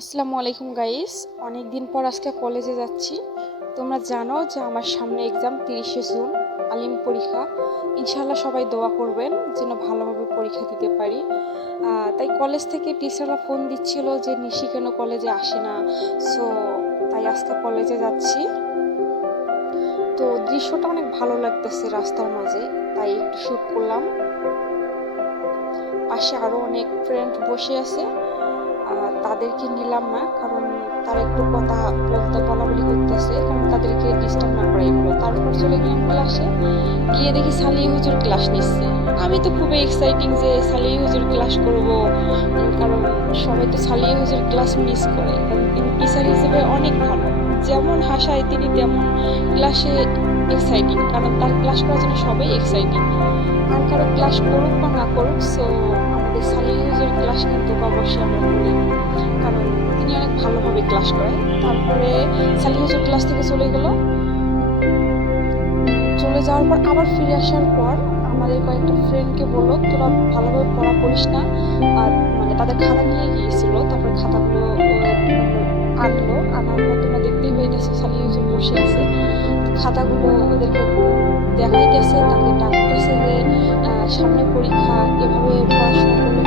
আসসালামু আলাইকুম গাইস, অনেক দিন পর আজকে কলেজে যাচ্ছি। তোমরা জানো যে আমার সামনে এক্সাম 30শে জুন, আলিম পরীক্ষা। ইনশাআল্লাহ সবাই দোয়া করবেন যেন ভালোভাবে পরীক্ষা দিতে পারি। তাই কলেজ থেকে টিচাররা ফোন দিচ্ছিল যে নিশি কেন কলেজে আসে না। সো তাই আজকে কলেজে যাচ্ছি। তো দৃশ্যটা অনেক ভালো লাগতেছে রাস্তার মাঝে, তাই একটু শ্যুট করলাম। পাশে আরও অনেক ফ্রেন্ড বসে আছে, তাদেরকে নিলাম না, কারণ তারা একটু কথা বলা বলি করতেছে, কারণ তাদেরকে ডিস্টার্ব না করাই হলো। তারপর চলে গেলাম ক্লাসে, গিয়ে দেখি সালিহ হুজুর ক্লাস নিচ্ছে। আমি তো খুবই এক্সাইটিং যে সালিহ হুজুর ক্লাস করব, কারণ সবাই তো সালিহ হুজুর ক্লাস মিস করে, কারণ তিনি টিচার হিসেবে অনেক ভালো। যেমন হাসায় তিনি তেমন ক্লাসে এক্সাইটিং, কারণ তার ক্লাস করার জন্য সবাই এক্সাইটিং। আর কারো ক্লাস করুক বা না করুক, সো আমাদের সালিহ হুজুর ক্লাস কিন্তু অবশ্যই আমরা করি, কারণ তিনি অনেক ভালোভাবে ক্লাস করায়। তারপরে সালিহ হুজুর ক্লাস থেকে চলে গেল। চলে যাওয়ার পর আবার ফিরে আসার পর আমাদের কয়েকটা ফ্রেন্ডকে বললো তোরা ভালোভাবে পড়া পড়িস না, আর মানে তাদের খাতা নিয়ে গিয়েছিল। তারপর খাতাগুলো আনলো, আনার পর তোমরা দেখতেই পাইতেছো সালিহ হুজুর বসে আছে। খাতাগুলো ওদেরকে দেখাইতেছে, তাকে ডাকতেছে যে সামনে পরীক্ষা, এভাবে পড়াশোনা করলে